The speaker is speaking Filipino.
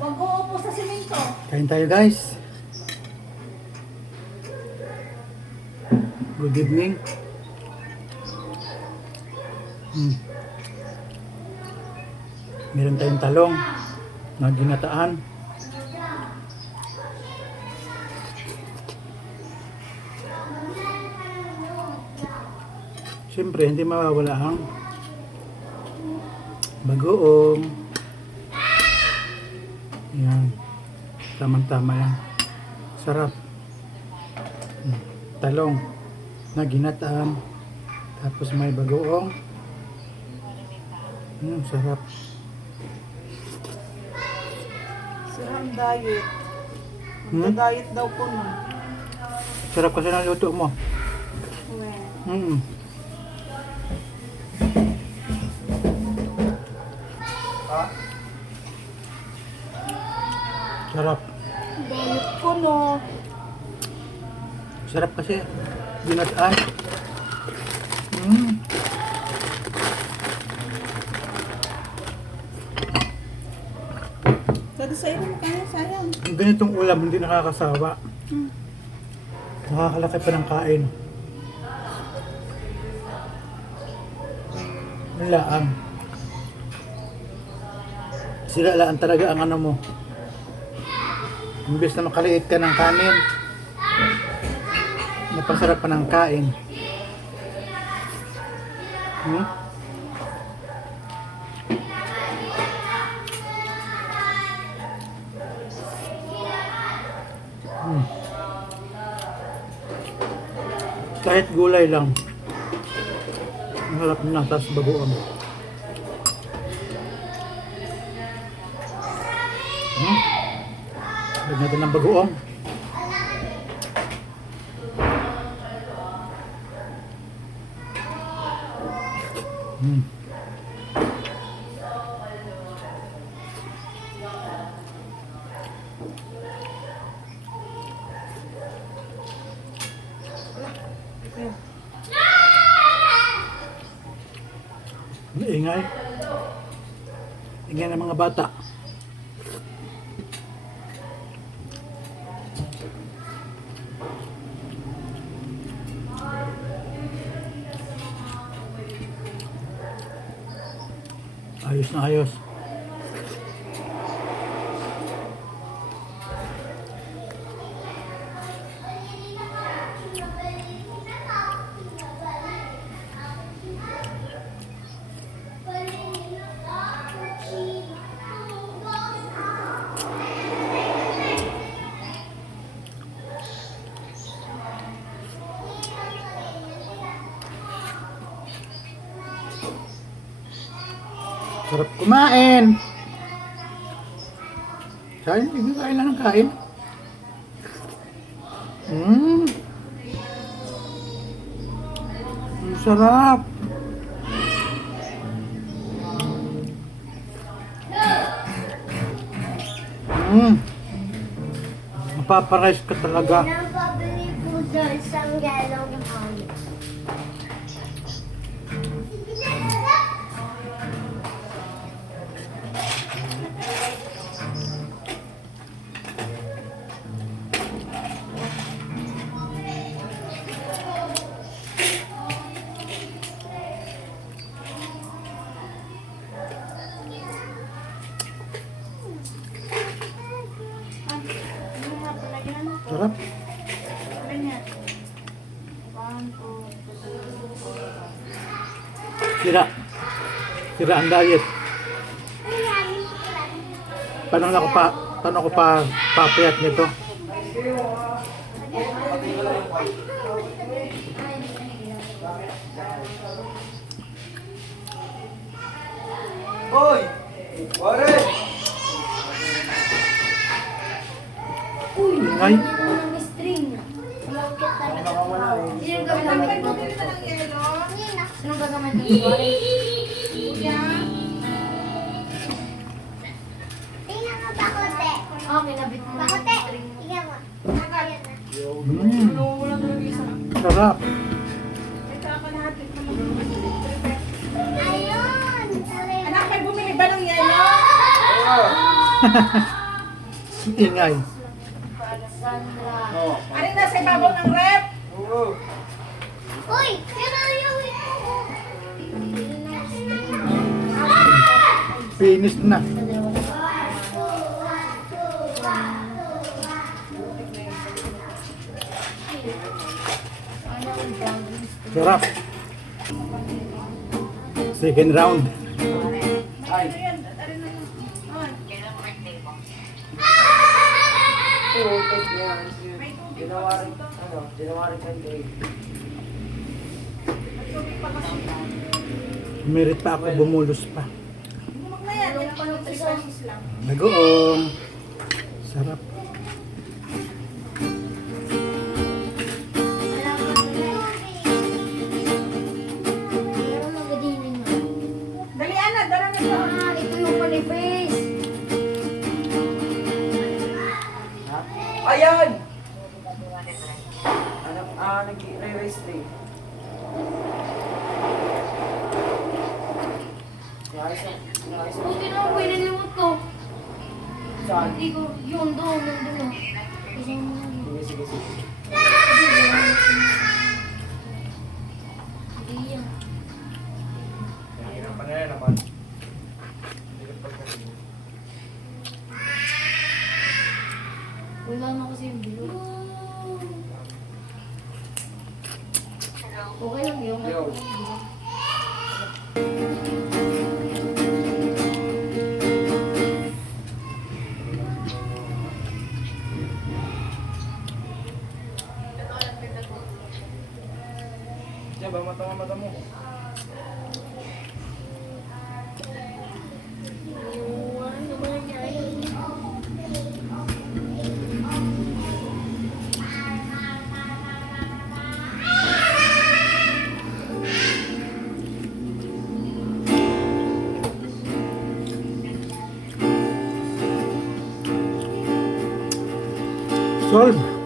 Mag-uupo sa simento. Kain tayo guys. Good evening. Meron tayong talong na ginataan. Siyempre, hindi mawawala ang bagoong. Yan. Tamang-tama yan. Sarap. Talong na ginataan. Tapos may bagoong. Sarap. Sirang diet. Magda-diet daw po nun. Sarap kasi ng luto mo. Well. Sarap. Diet ko no. Sarap kasi. Ginataan. Pwede sa iyo kaya sayang. Ang ganitong ulam hindi nakakasawa. Nakakalaki pa ng kain. Laan. Sila laan talaga ang ano mo. Imbes na makaliit ka ng kanin, napasarap pa ng kain. Kahit gulay lang, ang harap na, tapos bagoong. Lagyan natin ng bagoong. Ingay. Ingay ng mga bata. Ayos na ayos. Sarap kumain. Kain, hindi kain lang ng kain. Ang sarap. Mapaparice ka talaga. Napabili po doon sa galong hali. Sarap. Sira. Sira ang diet. Paano ko pa papayat nito? Hoy! Pare! Ingay. Ng string. Umangkit na rin. Sino gagamit mo? Sino gagamit mo? Tingnan mo bakote. Okay, nabit mo. Bakote. Tingnan mo. Ayan na. Sarap. Ayun. Anak, may bumili ba ng yelo? Ingay. Sandra. Ano yung nasa ibabaw ng rep? Uy! Yan na yung Finish na. Sarap. Second round. Merit pa ako, bumulos pa. Bumag na yan. Ilang pang 3 pesos lang. Nagoong. Sarap. Meron ng gadinin na. Dalian na, dala na ito. Ah, ito yung panipis. Ayan! Nag-re-race day. Buti na ako, inilimot ko. Saan? Hindi ko, yun doon, nandun na. Isang mo na. Sige, sige, sige. Hindi yan. Hirap pa na yan naman. Wala na kasi yung bilog. Okay lang yun. Yo. Diyan ba mata mo? Ano naman yan? Solve.